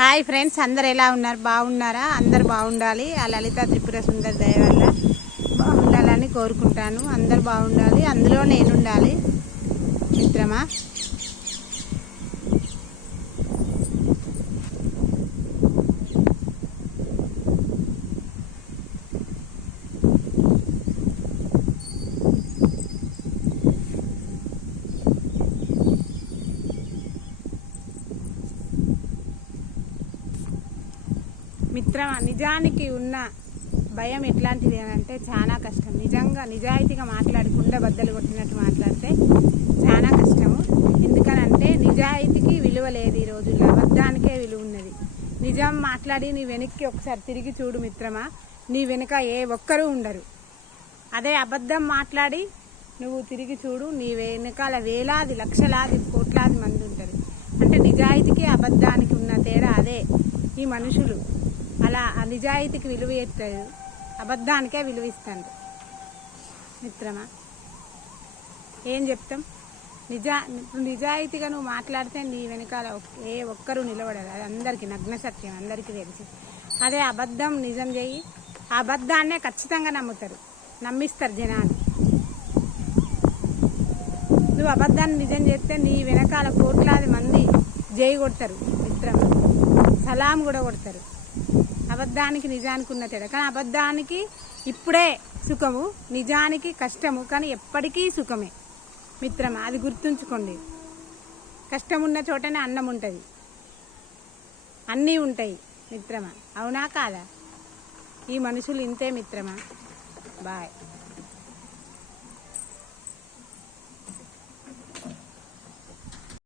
Hi friends, అందరు ఎలా ఉన్నారు? బాగున్నారా? అందరు బాగుండాలి. ఆ లలిత త్రిపుర సుందరి దయ వల్ల బాగుండాలని కోరుకుంటాను. అందరు బాగుండాలి, అందులో నేనుండాలి మిత్రమా. మిత్రమా, నిజానికి ఉన్న భయం ఎట్లాంటిది అని అంటే చాలా కష్టం. నిజాయితీగా మాట్లాడకుండా బద్దలు కొట్టినట్టు మాట్లాడితే చాలా కష్టము. ఎందుకనంటే నిజాయితీకి విలువ లేదు ఈ రోజుల్లో, అబద్ధానికే విలువ ఉన్నది. నిజం మాట్లాడి నీ వెనక్కి ఒకసారి తిరిగి చూడు మిత్రమా, నీ వెనుక ఏ ఒక్కరూ ఉండరు. అదే అబద్ధం మాట్లాడి నువ్వు తిరిగి చూడు, నీ వెనకాల వేలాది లక్షలాది కోట్లాది మంది ఉంటారు. అంటే నిజాయితీకి అబద్ధానికి ఉన్న తేడా అదే. ఈ మనుషులు అలా ఆ నిజాయితీకి విలువ ఇస్తారు, అబద్ధానికే విలువ ఇస్తాడు మిత్రమా. ఏం చెప్తాం? నిజాయితీగా నువ్వు మాట్లాడితే నీ వెనకాల ఏ ఒక్కరూ నిలబడరు. అది అందరికీ నగ్న సత్యం, అందరికీ తెలుసు. అదే అబద్ధం నిజం చేయి, ఆ అబద్ధాన్నే ఖచ్చితంగా నమ్ముతారు, నమ్మిస్తారు జనాలు. నువ్వు అబద్ధాన్ని నిజం చేస్తే నీ వెనకాల కోట్లాది మంది జై కొడతారు మిత్రమా, సలాం కూడా కొడతారు. అబద్ధానికి నిజానికి ఉన్న తేడా. కానీ అబద్ధానికి ఇప్పుడే సుఖము, నిజానికి కష్టము, కానీ ఎప్పటికీ సుఖమే మిత్రమా. అది గుర్తుంచుకోండి. కష్టం ఉన్న చోటనే అన్నం ఉంటుంది, అన్నీ ఉంటాయి మిత్రమా. అవునా కాదా? ఈ మనుషులు ఇంతే మిత్రమా. బాయ్.